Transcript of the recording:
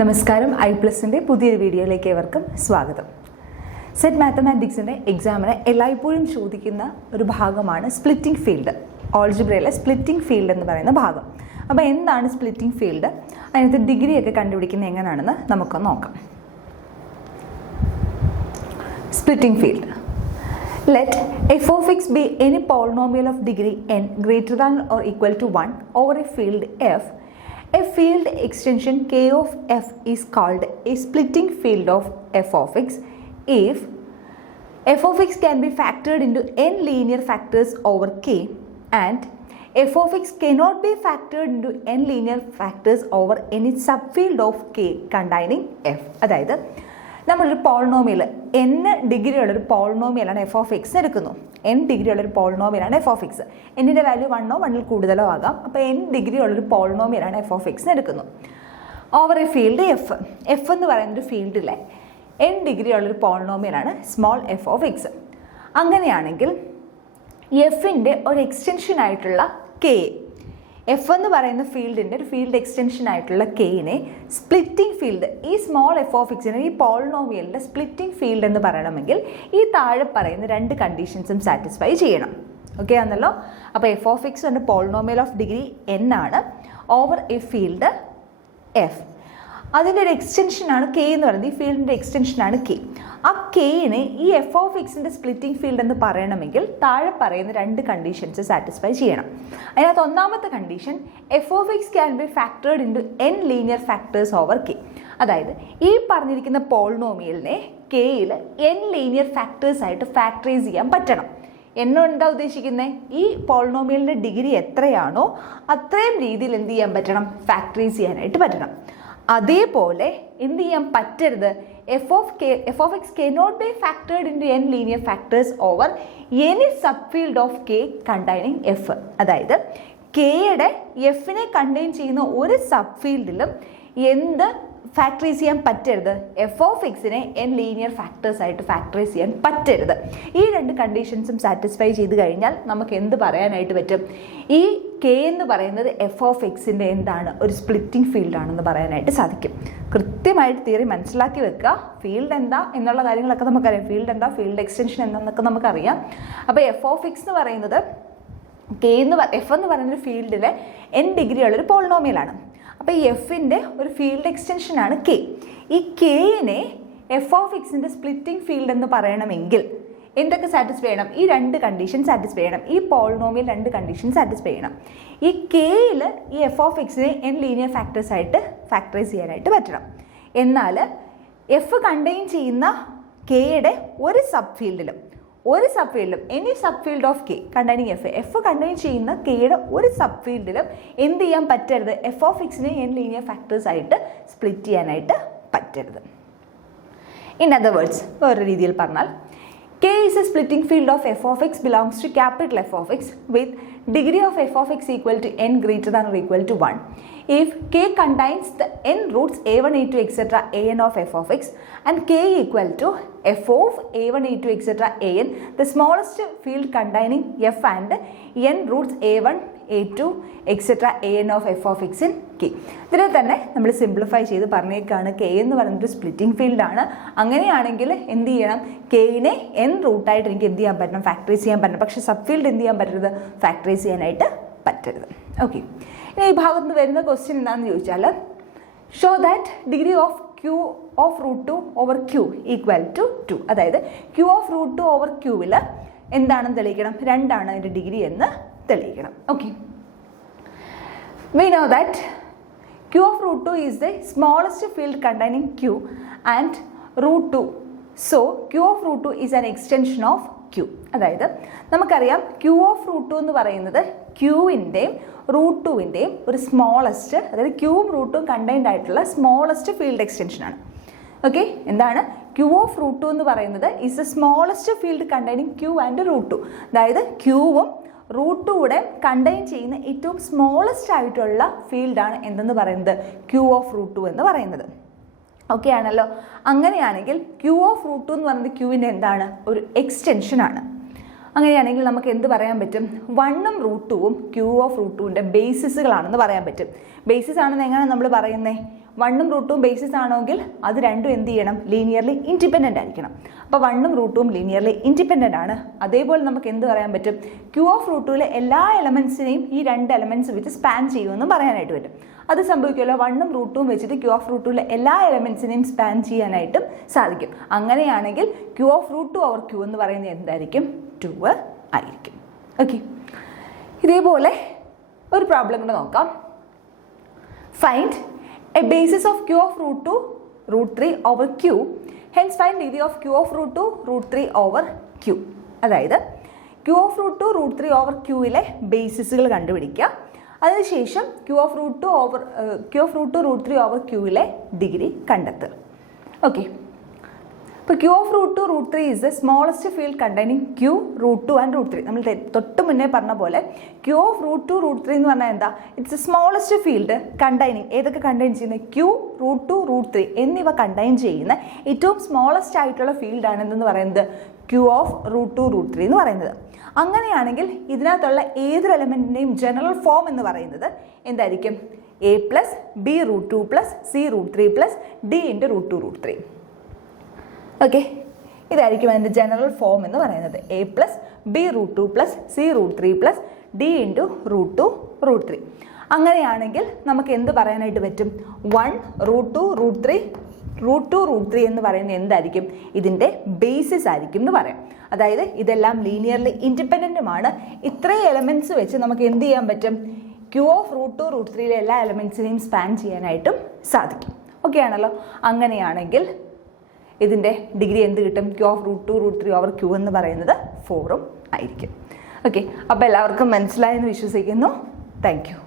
നമസ്കാരം. ഐ+ന്റെ പുതിയൊരു വീഡിയോയിലേക്ക് ഏവർക്കും സ്വാഗതം. സെറ്റ് മാത്തമാറ്റിക്സിൻ്റെ എക്സാമിന് എല്ലായ്പ്പോഴും ചോദിക്കുന്ന ഒരു ഭാഗമാണ് സ്പ്ലിറ്റിംഗ് ഫീൽഡ്. ഓൾജിബ്രയിലെ സ്പ്ലിറ്റിംഗ് ഫീൽഡ് എന്ന് പറയുന്ന ഭാഗം. അപ്പോൾ എന്താണ് സ്പ്ലിറ്റിംഗ് ഫീൽഡ്, അതിനകത്ത് ഡിഗ്രിയൊക്കെ കണ്ടുപിടിക്കുന്നത് എങ്ങനെയാണെന്ന് നമുക്കൊന്ന് നോക്കാം. Splitting field. Let f of x be any polynomial of degree n greater than or equal to 1 over a field f. A field extension k of f is called a splitting field of f of x if f of x can be factored into n linear factors over k and f of x cannot be factored into n linear factors over any subfield of k containing f. അതായത് നമ്മളൊരു polynomial n degree ഉള്ളൊരു പോളിനോമിയലാണ് F of X എടുക്കുന്നു. n degree ഉള്ളൊരു പോളിനോമിയലാണ് F of X. എന്നിൻ്റെ value 1 1 കൂടുതലോ ആകാം. അപ്പോൾ n ഡിഗ്രി ഉള്ളൊരു പോളിനോമിയലാണ് എഫ് ഓഫ് എക്സ് എടുക്കുന്നു. Over A field F. F എന്ന് പറയുന്നൊരു ഫീൽഡിലെ n ഡിഗ്രി ഉള്ളൊരു പോളിനോമിയലാണ് സ്മോൾ എഫ് ഓഫ് എക്സ്. അങ്ങനെയാണെങ്കിൽ എഫിൻ്റെ ഒരു എക്സ്റ്റൻഷൻ ആയിട്ടുള്ള കെ, എഫ് എന്ന് പറയുന്ന ഫീൽഡിൻ്റെ ഒരു ഫീൽഡ് എക്സ്റ്റൻഷൻ ആയിട്ടുള്ള കെയിനെ സ്പ്ലിറ്റിംഗ് ഫീൽഡ്, ഈ സ്മോൾ എഫ് ഓഫ് എക്സിനെ ഈ പോളിനോമിയലിൻ്റെ സ്പ്ലിറ്റിംഗ് ഫീൽഡ് എന്ന് പറയണമെങ്കിൽ ഈ താഴെ പറയുന്ന രണ്ട് കണ്ടീഷൻസും സാറ്റിസ്ഫൈ ചെയ്യണം. ഓക്കെ ആണല്ലോ. അപ്പോൾ എഫ് ഓഫ് എക്സ് എന്ന പോളിനോമിയൽ ഓഫ് ഡിഗ്രി n ആണ് ഓവർ എ ഫീൽഡ് എഫ്. അതിൻ്റെ ഒരു എക്സ്റ്റൻഷനാണ് കെ എന്ന് പറയുന്നത്. ഈ ഫീൽഡിൻ്റെ എക്സ്റ്റൻഷനാണ് കെ. ആ കെയിനെ ഈ എഫ് ഓഫ് എക്സിൻ്റെ സ്പ്ലിറ്റിംഗ് ഫീൽഡ് എന്ന് പറയണമെങ്കിൽ താഴെ പറയുന്ന രണ്ട് കണ്ടീഷൻസ് സാറ്റിസ്ഫൈ ചെയ്യണം. അതിനകത്ത് ഒന്നാമത്തെ condition, F of X can be factored into n linear factors over K. അതായത് ഈ പറഞ്ഞിരിക്കുന്ന പോളിനോമിയലിനെ കെയിൽ n ലീനിയർ ഫാക്ടേഴ്സ് ആയിട്ട് ഫാക്ടറൈസ് ചെയ്യാൻ പറ്റണം. എന്താ ഉദ്ദേശിക്കുന്നത്? ഈ പോളിനോമിയലിൻ്റെ ഡിഗ്രി എത്രയാണോ അത്രയും രീതിയിൽ എന്ത് ചെയ്യാൻ പറ്റണം? ഫാക്ടറൈസ് ചെയ്യാനായിട്ട് പറ്റണം. അതേപോലെ എന്ത് ചെയ്യാൻ പറ്റരുത്? F of X cannot be factored into n linear factors over any subfield of K containing F. അതായത് കെയുടെ എഫിനെ കണ്ടെയ്ൻ ചെയ്യുന്ന ഒരു സബ് ഫീൽഡിലും എന്ത് ഫാക്ടറൈസ് ചെയ്യാൻ പറ്റരുത്? എഫ് ഓഫ് എക്സിനെ n ലീനിയർ ഫാക്ടേഴ്സ് ആയിട്ട് ഫാക്ടറൈസ് ചെയ്യാൻ പറ്റരുത്. ഈ രണ്ട് കണ്ടീഷൻസും സാറ്റിസ്ഫൈ ചെയ്ത് കഴിഞ്ഞാൽ നമുക്ക് എന്ത് പറയാനായിട്ട് പറ്റും? ഈ കെ എന്ന് പറയുന്നത് എഫ് ഓഫ് എക്സിൻ്റെ എന്താണ്? ഒരു സ്പ്ലിറ്റിംഗ് ഫീൽഡാണെന്ന് പറയാനായിട്ട് സാധിക്കും. കൃത്യമായിട്ട് തിയറി മനസ്സിലാക്കി വെക്കുക. ഫീൽഡ് എന്താ എന്നുള്ള കാര്യങ്ങളൊക്കെ നമുക്കറിയാം. ഫീൽഡ് എന്താ, ഫീൽഡ് എക്സ്റ്റൻഷൻ എന്താണെന്നൊക്കെ നമുക്കറിയാം. അപ്പോൾ എഫ് ഓഫ് എക്സ് എന്ന് പറയുന്നത് എഫ് എന്ന് പറയുന്നൊരു ഫീൽഡിലെ n ഡിഗ്രി ഉള്ളൊരു പോളിനോമിയലാണ്. അപ്പോൾ ഈ എഫിൻ്റെ ഒരു ഫീൽഡ് എക്സ്റ്റൻഷനാണ് കെ. ഈ കെയിനെ എഫ് ഓഫ് എക്സിൻ്റെ സ്പ്ലിറ്റിംഗ് ഫീൽഡ് എന്ന് പറയണമെങ്കിൽ എന്തൊക്കെ സാറ്റിസ്ഫൈ ചെയ്യണം? ഈ രണ്ട് കണ്ടീഷൻ സാറ്റിസ്ഫൈ ചെയ്യണം. ഈ പോളിനോമിയൽ രണ്ട് കണ്ടീഷൻ സാറ്റിസ്ഫൈ ചെയ്യണം. ഈ കെയിൽ ഈ എഫ് ഓഫ് എക്സിനെ n ലീനിയർ ഫാക്ടേഴ്സ് ആയിട്ട് ഫാക്ടറൈസ് ചെയ്യാനായിട്ട് പറ്റണം. എന്നാൽ എഫ് കണ്ടെയ്ൻ ചെയ്യുന്ന കെയുടെ ഒരു സബ് ഫീൽഡിലും any subfield of K containing F contain ചെയ്യുന്ന കെയുടെ ഒരു സബ് ഫീൽഡിലും എന്ത് ചെയ്യാൻ പറ്റരുത്? എഫ് ഓഫ് എക്സിനെ n ലീനിയർ ഫാക്ടേഴ്സ് ആയിട്ട് സ്പ്ലിറ്റ് ചെയ്യാനായിട്ട് പറ്റരുത്. ഇൻ അതർ വേർഡ്സ്, വേറൊരു രീതിയിൽ പറഞ്ഞാൽ K is a splitting field of f of x belongs to capital F of x with degree of f of x equal to n greater than or equal to 1. If K contains the n roots a1, a2, etc. an of f of x and K equal to f of a1, a2, etc. an, the smallest field containing f and n roots a1, a2, etc. an of f of x in K. ഇതിനെ തന്നെ നമ്മൾ simplify ചെയ്ത് പറഞ്ഞേക്കാണ് K എന്ന് പറയുന്നത് splitting ഫീൽഡാണ്. അങ്ങനെയാണെങ്കിൽ എന്ത് ചെയ്യണം? കെയിനെ n റൂട്ടായിട്ട് എനിക്ക് എന്ത് ചെയ്യാൻ പറ്റണം? ഫാക്ടറൈസ് ചെയ്യാൻ പറ്റണം. പക്ഷേ സബ് ഫീൽഡ് എന്ത് ചെയ്യാൻ പറ്റരുത്? ഫാക്ടറൈസ് ചെയ്യാനായിട്ട് പറ്റരുത്. ഓക്കെ, ഇനി ഈ ഭാഗത്ത് നിന്ന് വരുന്ന ക്വസ്റ്റ്യൻ എന്താണെന്ന് ചോദിച്ചാൽ, show that degree of Q of √2 over Q equal to 2. അതായത് ക്യൂ ഓഫ് √2 ഓവർ ക്യൂവിൽ എന്താണെന്ന് തെളിയിക്കണം? 2 ആണ് അതിൻ്റെ ഡിഗ്രി എന്ന് തെളിയിക്കണം. Okay, we know that q of √2 is the smallest field containing q and √2. So q of √2 is an extension of q. അതായത് നമുക്കറിയാം q of √2 എന്ന് പറയുന്നത് ക്യൂവിൻ്റെയും √2ൻ്റെയും ഒരു സ്മോളസ്റ്റ്, അതായത് ക്യൂവും √2 കണ്ടെയ്ൻഡ് ആയിട്ടുള്ള സ്മോളസ്റ്റ് ഫീൽഡ് എക്സ്റ്റൻഷനാണ്. ഓക്കെ, എന്താണ് q of √2 എന്ന് പറയുന്നത്? Is the smallest field containing q and √2. അതായത് ക്യൂവും √2 കണ്ടെയ്ൻ ചെയ്യുന്ന ഏറ്റവും സ്മോളസ്റ്റ് ആയിട്ടുള്ള ഫീൽഡാണ് എന്തെന്ന് പറയുന്നത്? ക്യൂ ഓഫ് √2 എന്ന് പറയുന്നത്. ഓക്കെ ആണല്ലോ. അങ്ങനെയാണെങ്കിൽ ക്യൂ ഓഫ് √2 എന്ന് പറയുന്നത് ക്യൂവിൻ്റെ എന്താണ്? ഒരു എക്സ്റ്റൻഷനാണ്. അങ്ങനെയാണെങ്കിൽ നമുക്ക് എന്ത് പറയാൻ പറ്റും? 1ഉം √2ഉം ക്യൂ ഓഫ് √2ൻ്റെ ബേസിസുകളാണെന്ന് പറയാൻ പറ്റും. ബേസിസ് ആണെന്ന് എങ്ങനെ നമ്മൾ പറയുന്നത്? 1ഉം റൂട്ടും ബേസിസ് ആണെങ്കിൽ അത് രണ്ടും എന്ത് ചെയ്യണം, ലീനിയർലി ഇൻഡിപെൻഡൻ്റ് ആയിരിക്കണം. അപ്പോൾ 1ഉം റൂട്ടും ലീനിയർലി ഇൻഡിപെൻഡൻ്റ് ആണ്. അതേപോലെ നമുക്ക് എന്ത് പറയാൻ പറ്റും, ക്യൂ ഓഫ് റൂട്ടിലെ എല്ലാ എലമെൻസിനെയും ഈ 2 എലമെൻറ്റ്സ് വെച്ച് സ്പാൻ ചെയ്യുമെന്നും പറയാനായിട്ട് പറ്റും. അത് സംഭവിക്കുമല്ലോ, 1ഉം റൂട്ടും വെച്ചിട്ട് ക്യൂ ഓഫ് റൂട്ടിലെ എല്ലാ എലമെൻസിനെയും സ്പാൻ ചെയ്യാനായിട്ടും സാധിക്കും. അങ്ങനെയാണെങ്കിൽ Q of root 2 over Q എന്ന് പറയുന്നത് എന്തായിരിക്കും, 2 ആയിരിക്കും. ഓക്കെ, ഇതേപോലെ ഒരു പ്രോബ്ലം കൂടെ നോക്കാം. Find a basis of Q of root 2 root 3 over Q, hence find degree of Q of root 2 root 3 over Q. അതായത് Q of root 2 root 3 over ക്യൂവിലെ ബേസിസുകൾ കണ്ടുപിടിക്കുക. അതിനുശേഷം Q of root 2 root 3 over ക്യൂവിലെ ഡിഗ്രി കണ്ടെത്തുക. ഓക്കെ, ഇപ്പോൾ Q of root 2 root 3 is the smallest field containing Q root 2 and root 3. നമ്മൾ തൊട്ട് മുന്നേ പറഞ്ഞ പോലെ ക്യൂ ഓഫ് റൂട്ട് 2 റൂട്ട് 3 എന്ന് പറഞ്ഞാൽ എന്താ, it's A smallest field containing, ഏതൊക്കെ കണ്ടെയ്ൻ ചെയ്യുന്നത്, ക്യൂ റൂട്ട് 2 റൂട്ട് 3 എന്നിവ കണ്ടെയ്ൻ ചെയ്യുന്ന ഏറ്റവും സ്മോളസ്റ്റ് ആയിട്ടുള്ള ഫീൽഡാണ് എന്തെന്ന് പറയുന്നത്, ക്യൂ ഓഫ് റൂട്ട് 2 റൂട്ട് 3 എന്ന് പറയുന്നത്. അങ്ങനെയാണെങ്കിൽ ഇതിനകത്തുള്ള ഏതൊരു എലമെൻറ്റിൻ്റെയും ജനറൽ ഫോം എന്ന് പറയുന്നത് എന്തായിരിക്കും, a plus B root 2 plus C root 3 plus D into root 2 root 3. Okay, ഇതായിരിക്കും അതിൻ്റെ ജനറൽ ഫോം എന്ന് പറയുന്നത്, a plus B root 2 plus C root 3 plus D into root 2 root 3. അങ്ങനെയാണെങ്കിൽ നമുക്ക് എന്ത് പറയാനായിട്ട് പറ്റും, 1 റൂട്ട് 2 റൂട്ട് 3 റൂട്ട് 2 റൂട്ട് 3 എന്ന് പറയുന്നത് എന്തായിരിക്കും, ഇതിൻ്റെ ബേസിസ് ആയിരിക്കും എന്ന് പറയാം. അതായത് ഇതെല്ലാം ലീനിയർലി ഇൻഡിപെൻഡൻറ്റുമാണ്. ഇത്രയും എലമെൻറ്റ്സ് വെച്ച് നമുക്ക് എന്ത് ചെയ്യാൻ പറ്റും, ക്യൂ ഓഫ് റൂട്ട് 2 റൂട്ട് 3 എല്ലാ എലമെൻറ്റ്സിനെയും സ്പാൻ ചെയ്യാനായിട്ടും സാധിക്കും. ഓക്കെ ആണല്ലോ. അങ്ങനെയാണെങ്കിൽ ഇതിൻ്റെ ഡിഗ്രി എന്ത് കിട്ടും, Q of root 2 root 3 over Q എന്ന് പറയുന്നത് 4 ആയിരിക്കും. ഓക്കെ, അപ്പോൾ എല്ലാവർക്കും മനസ്സിലായെന്ന് വിശ്വസിക്കുന്നു. Thank U.